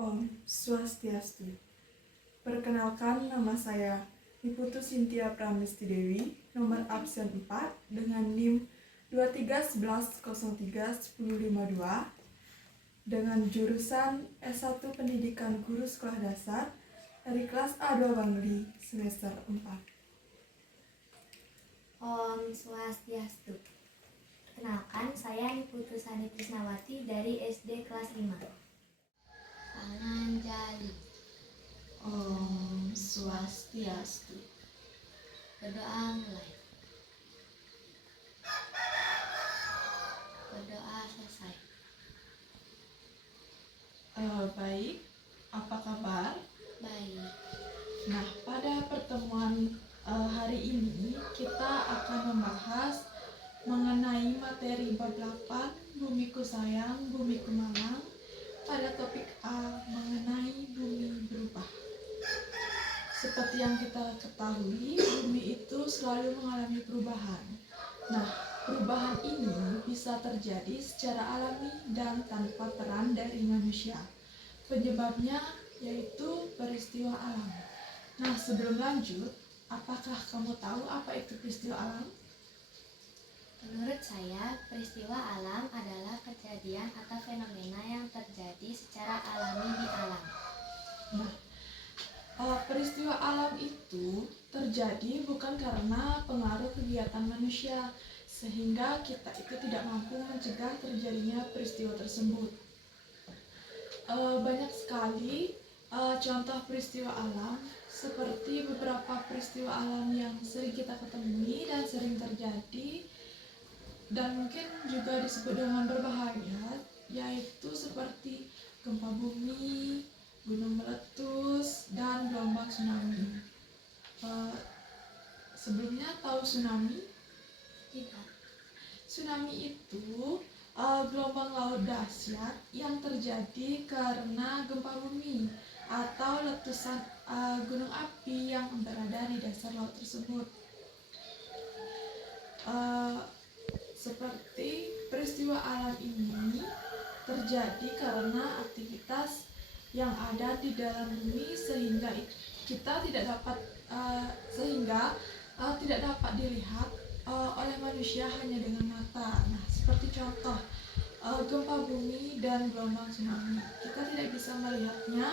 Om Swastiastu. Perkenalkan, nama saya Niputu Cynthia Pramesti Dewi, nomor absen 4 dengan NIM 2311031052 dengan jurusan S1 Pendidikan Guru Sekolah Dasar dari kelas A2 Bangli semester 4. Om Swastiastu. Perkenalkan, saya Niputu Sani Trisnawati dari SD kelas 5. Panganjali. Om Swastiastu. Berdoa mulai. Berdoa selesai. Baik, apa kabar? Baik. Nah, pada pertemuan hari ini kita akan membahas mengenai materi bab 8 Bumiku Sayang, Bumiku Malang pada topik A mengenai bumi berubah. Seperti yang kita ketahui, bumi itu selalu mengalami perubahan. Nah, perubahan ini bisa terjadi secara alami dan tanpa peran dari manusia. Penyebabnya yaitu peristiwa alam. Nah, sebelum lanjut, apakah kamu tahu apa itu peristiwa alam? Menurut saya, peristiwa alam adalah kejadian atau fenomena yang terjadi secara alami di alam. Nah, peristiwa alam itu terjadi bukan karena pengaruh kegiatan manusia, sehingga kita itu tidak mampu mencegah terjadinya peristiwa tersebut. Banyak sekali contoh peristiwa alam, seperti beberapa peristiwa alam yang sering kita ketemui dan sering terjadi dan mungkin juga disebut dengan berbahaya, yaitu seperti gempa bumi, gunung meletus, dan gelombang tsunami. Sebelumnya tahu tsunami? Tidak. Tsunami itu gelombang laut dahsyat yang terjadi karena gempa bumi atau letusan gunung api yang berada di dasar laut tersebut. Seperti peristiwa alam ini terjadi karena aktivitas yang ada di dalam bumi sehingga kita tidak dapat tidak dapat dilihat oleh manusia hanya dengan mata. Nah, seperti contoh gempa bumi dan gelombang tsunami, kita tidak bisa melihatnya.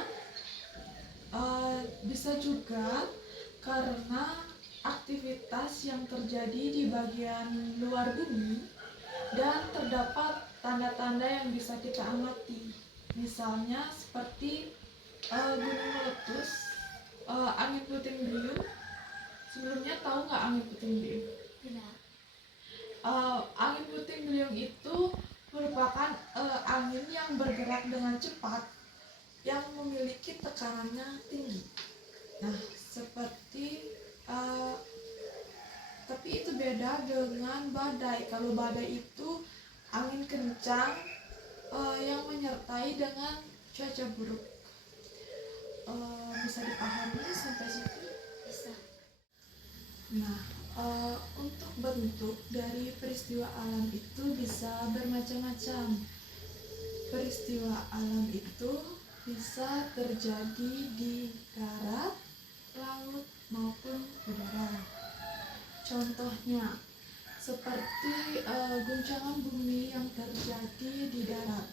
Bisa juga karena aktivitas yang terjadi di bagian luar bumi dan terdapat tanda-tanda yang bisa kita amati. Misalnya seperti gunung meletus, angin puting beliung. Sebelumnya tahu nggak angin puting beliung? Tidak. Angin puting beliung itu merupakan angin yang bergerak dengan cepat yang memiliki tekanannya tinggi. Nah, seperti tapi itu beda dengan badai. Kalau badai itu angin kencang yang menyertai dengan cuaca buruk. Bisa dipahami sampai situ? Bisa. Nah, untuk bentuk dari peristiwa alam itu bisa bermacam-macam. Peristiwa alam itu bisa terjadi di darat, laut, maupun udara. Contohnya, seperti guncangan bumi yang terjadi di darat,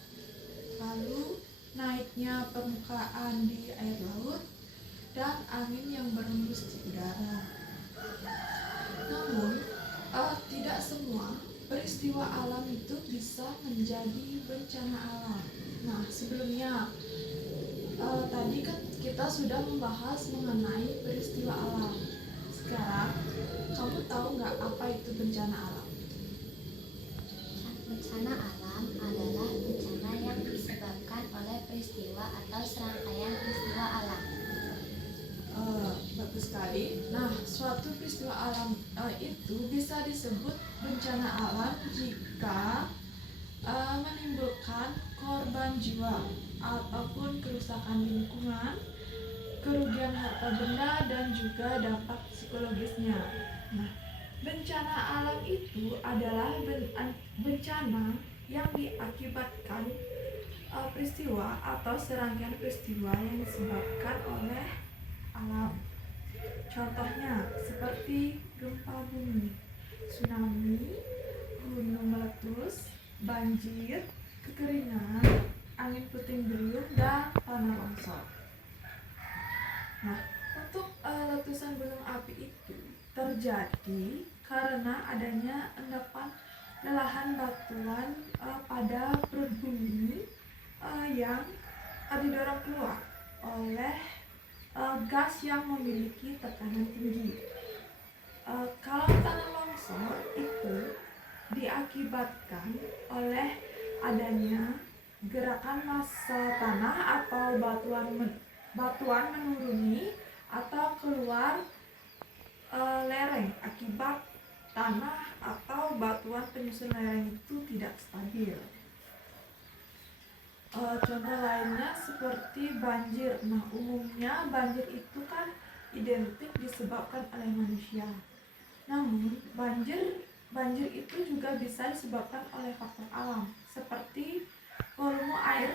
lalu naiknya permukaan di air laut, dan angin yang berhembus di udara. Namun, tidak semua peristiwa alam itu bisa menjadi bencana alam. Nah, sebelumnya tadi kan kita sudah membahas mengenai peristiwa alam. Sekarang, kamu tahu nggak apa itu bencana alam? Bencana alam adalah bencana yang disebabkan oleh peristiwa atau serangkaian peristiwa alam. Bagus sekali. Nah, suatu peristiwa alam itu bisa disebut bencana alam jika menimbulkan korban jiwa ataupun kerusakan lingkungan, kerugian harta benda, dan juga dampak psikologisnya. Nah, bencana alam itu adalah bencana yang diakibatkan peristiwa atau serangkaian peristiwa yang disebabkan oleh alam. Contohnya seperti gempa bumi, tsunami, gunung meletus, banjir, kekeringan, angin puting beliung, dan tanah longsor. Nah, untuk letusan gunung api itu terjadi karena adanya endapan lelahan batuan pada perut bumi yang didorong keluar oleh gas yang memiliki tekanan tinggi. Kalau tanah longsor itu diakibatkan oleh adanya gerakan massa tanah atau batuan menuruni atau keluar lereng akibat tanah atau batuan penyusun lereng itu tidak stabil. Contoh lainnya seperti banjir. Nah, umumnya banjir itu kan identik disebabkan oleh manusia. Namun, banjir itu juga bisa disebabkan oleh faktor alam, seperti volume air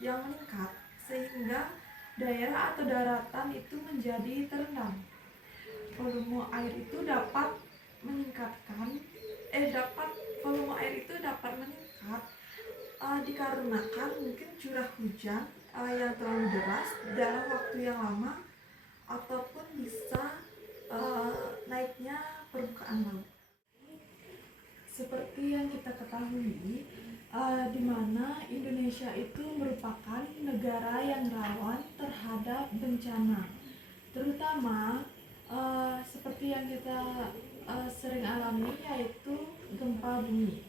yang meningkat sehingga daerah atau daratan itu menjadi terendam. Volume air itu dapat meningkat dikarenakan mungkin curah hujan yang terlalu deras dalam waktu yang lama, ataupun bisa naiknya permukaan laut. Seperti yang kita ketahui, di mana Indonesia itu merupakan negara yang rawan terhadap bencana, terutama seperti yang kita sering alami, yaitu gempa bumi.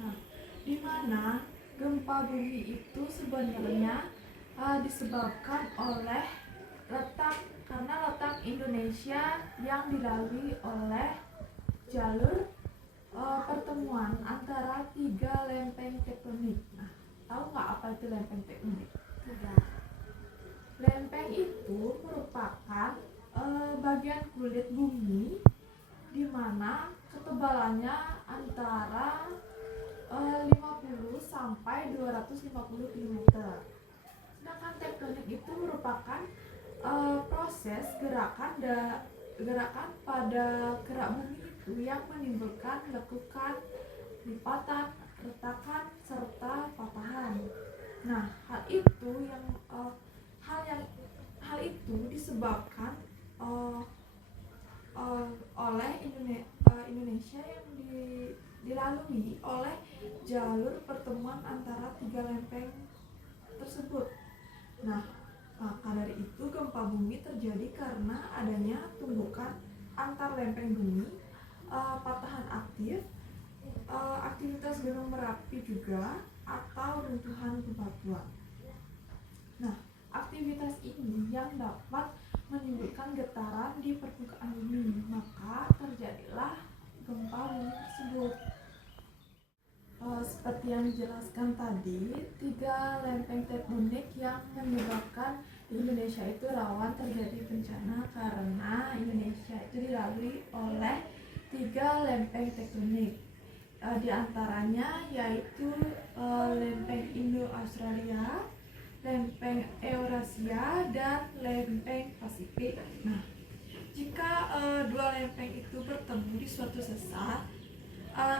Nah, di mana gempa bumi itu sebenarnya disebabkan oleh karena letak Indonesia yang dilalui oleh jalur pertemuan antara 3 lempeng tektonik. Nah, tahu nggak apa itu lempeng tektonik? Tidak. Lempeng itu merupakan bagian kulit bumi di mana ketebalannya antara 50 sampai 250 km. Sedangkan tektonik itu merupakan proses gerakan pada kerak bumi itu yang menimbulkan lekukan, lipatan, retakan, serta patahan. Nah, hal itu disebabkan oleh Indonesia yang dilalui oleh jalur pertemuan antara 3 lempeng tersebut. Nah, maka dari itu gempa bumi terjadi karena adanya tumbukan antar lempeng bumi, patahan aktif, aktivitas gunung Merapi juga, atau runtuhan bebatuan. Nah, aktivitas ini yang dapat menimbulkan getaran di permukaan bumi, maka terjadilah gempa bumi tersebut. Seperti yang dijelaskan tadi, 3 lempeng tektonik yang menyebabkan Indonesia itu rawan terjadi bencana karena Indonesia itu dilalui oleh 3 lempeng tektonik. Di antaranya yaitu lempeng Indo-Australia, lempeng Eurasia, dan lempeng Pasifik. Nah, jika 2 lempeng itu bertemu di suatu saat,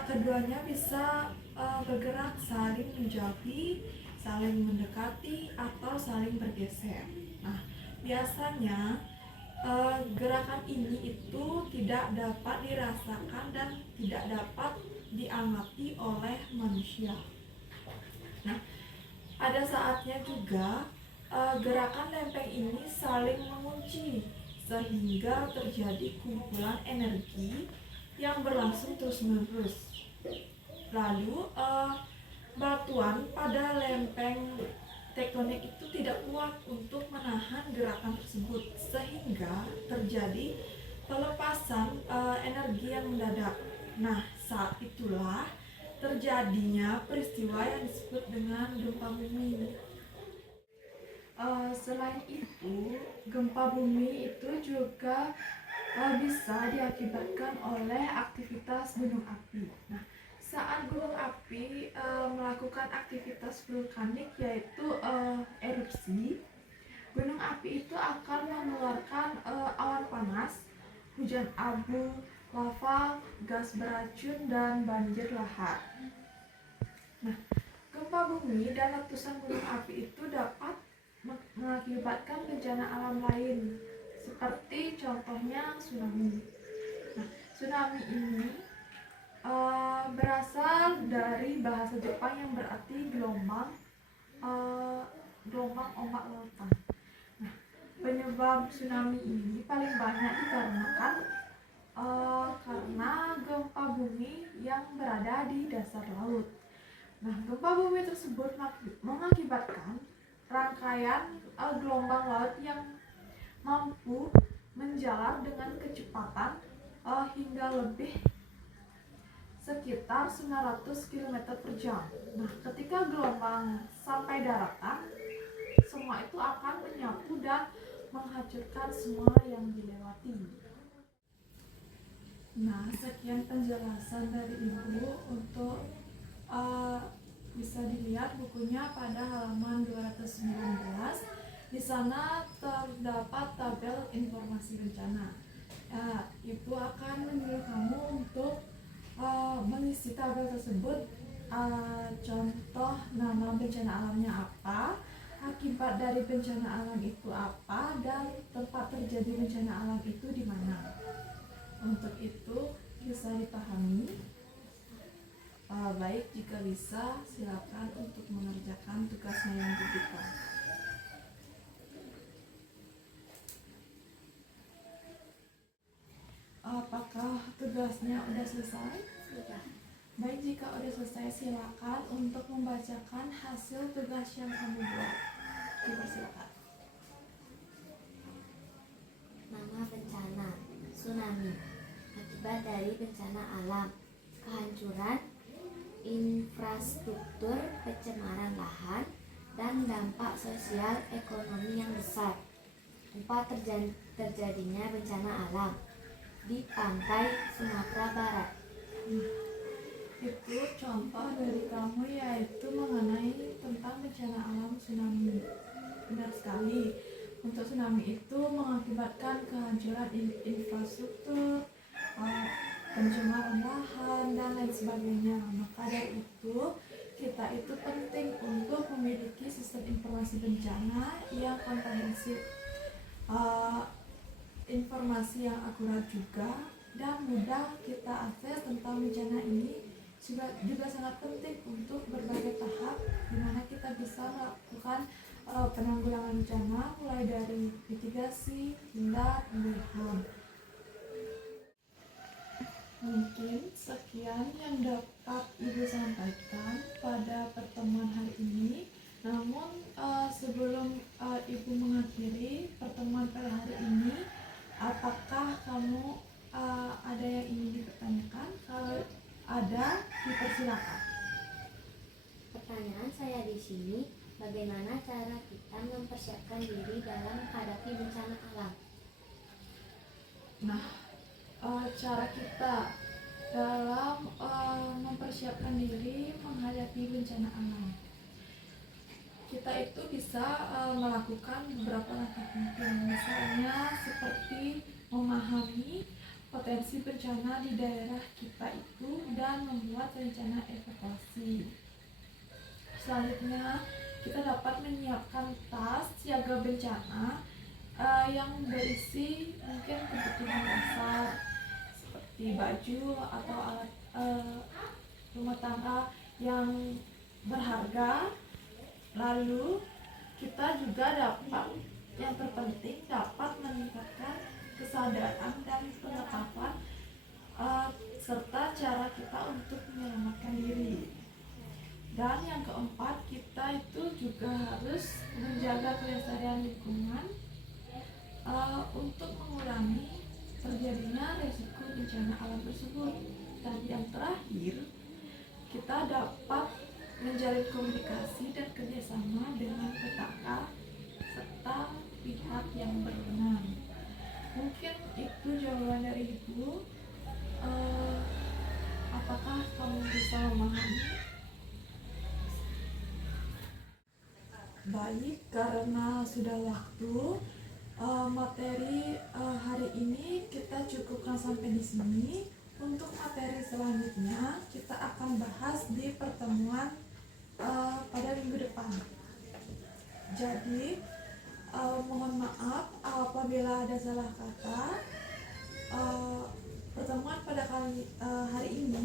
keduanya bisa bergerak saling menjauhi, saling mendekati, atau saling bergeser. Nah, biasanya gerakan ini itu tidak dapat dirasakan dan tidak dapat diamati oleh manusia. Nah, ada saatnya juga gerakan lempeng ini saling mengunci sehingga terjadi kumpulan energi yang berlangsung terus-menerus. Lalu batuan pada lempeng tektonik itu tidak kuat untuk menahan gerakan tersebut sehingga terjadi pelepasan energi yang mendadak. Nah, saat itulah terjadinya peristiwa yang disebut dengan gempa bumi. Selain itu, gempa bumi itu juga bisa diakibatkan oleh aktivitas gunung api. Nah, Saat gunung api melakukan aktivitas vulkanik yaitu erupsi, gunung api itu akan mengeluarkan awan panas, hujan abu, lava, gas beracun, dan banjir lahar. Nah, gempa bumi dan letusan gunung api itu dapat mengakibatkan bencana alam lain, seperti contohnya tsunami. Nah, tsunami ini berasal dari bahasa Jepang yang berarti gelombang ombak lautan. Nah, penyebab tsunami ini paling banyak dikarenakan karena gempa bumi yang berada di dasar laut. Nah, gempa bumi tersebut mengakibatkan rangkaian gelombang laut yang mampu menjalar dengan kecepatan hingga lebih sekitar 900 km per jam. Nah, ketika gelombang sampai daratan, semua itu akan menyapu dan menghancurkan semua yang dilewati. Nah, sekian penjelasan dari Ibu untuk bisa dilihat bukunya pada halaman 219. Di sana terdapat tabel informasi bencana. Ibu akan menyuruh kamu untuk mengisi tabel tersebut, contoh nama bencana alamnya apa, akibat dari bencana alam itu apa, dan tempat terjadi bencana alam itu di mana. Untuk itu bisa dipahami. Baik, jika bisa silakan untuk mengerjakan tugasnya yang diberikan. Apakah tugasnya sudah selesai? Sudah. Baik, jika sudah selesai silakan untuk membacakan hasil tugas yang kamu buat. Dipersilakan. Nama bencana: tsunami. Akibat dari bencana alam: kehancuran infrastruktur, pencemaran lahan, dan dampak sosial ekonomi yang besar. 4. Terjadinya bencana alam di pantai Sumatera Barat. Itu contoh dari kamu, yaitu mengenai tentang bencana alam tsunami. Benar sekali. Untuk tsunami itu mengakibatkan kehancuran infrastruktur, pencemaran lahan, dan lain sebagainya. Maka dari itu kita itu penting untuk memiliki sistem informasi bencana yang komprehensif, informasi yang akurat juga, dan mudah kita akses tentang bencana ini juga sangat penting untuk berbagai tahap di mana kita bisa melakukan penanggulangan bencana, mulai dari mitigasi hingga pemulihan. Mungkin sekian yang dapat Ibu sampaikan pada pertemuan hari ini. Namun sebelum Ibu mengakhiri pertemuan pada hari ini, apakah kamu ada yang ingin dipertanyakan? Kalau ada, dipersilakan. Pertanyaan saya di sini, bagaimana cara kita mempersiapkan diri dalam menghadapi bencana alam? Nah, cara kita dalam mempersiapkan diri menghadapi bencana alam, kita itu bisa melakukan beberapa langkah penting. Misalnya seperti memahami potensi bencana di daerah kita itu dan membuat rencana evakuasi. Selanjutnya, kita dapat menyiapkan tas siaga bencana yang berisi mungkin kebutuhan dasar seperti baju atau alat rumah tangga yang berharga. Lalu kita juga dapat, yang terpenting, dapat meningkatkan kesadaran dan pengetahuan serta cara kita untuk menyelamatkan diri. Dan yang keempat, kita itu juga harus menjaga kelestarian lingkungan untuk mengurangi terjadinya risiko bencana alam tersebut. Dan yang terakhir, kita dapat menjalin komunikasi dan kerjasama dengan tetangga serta pihak yang berwenang. Mungkin itu jawaban dari Ibu. Apakah kamu bisa Baik, karena sudah waktu, materi hari ini kita cukupkan sampai di sini. Untuk materi selanjutnya kita akan bahas di pertemuan pada minggu depan. Jadi mohon maaf apabila ada salah kata. Pertemuan pada hari ini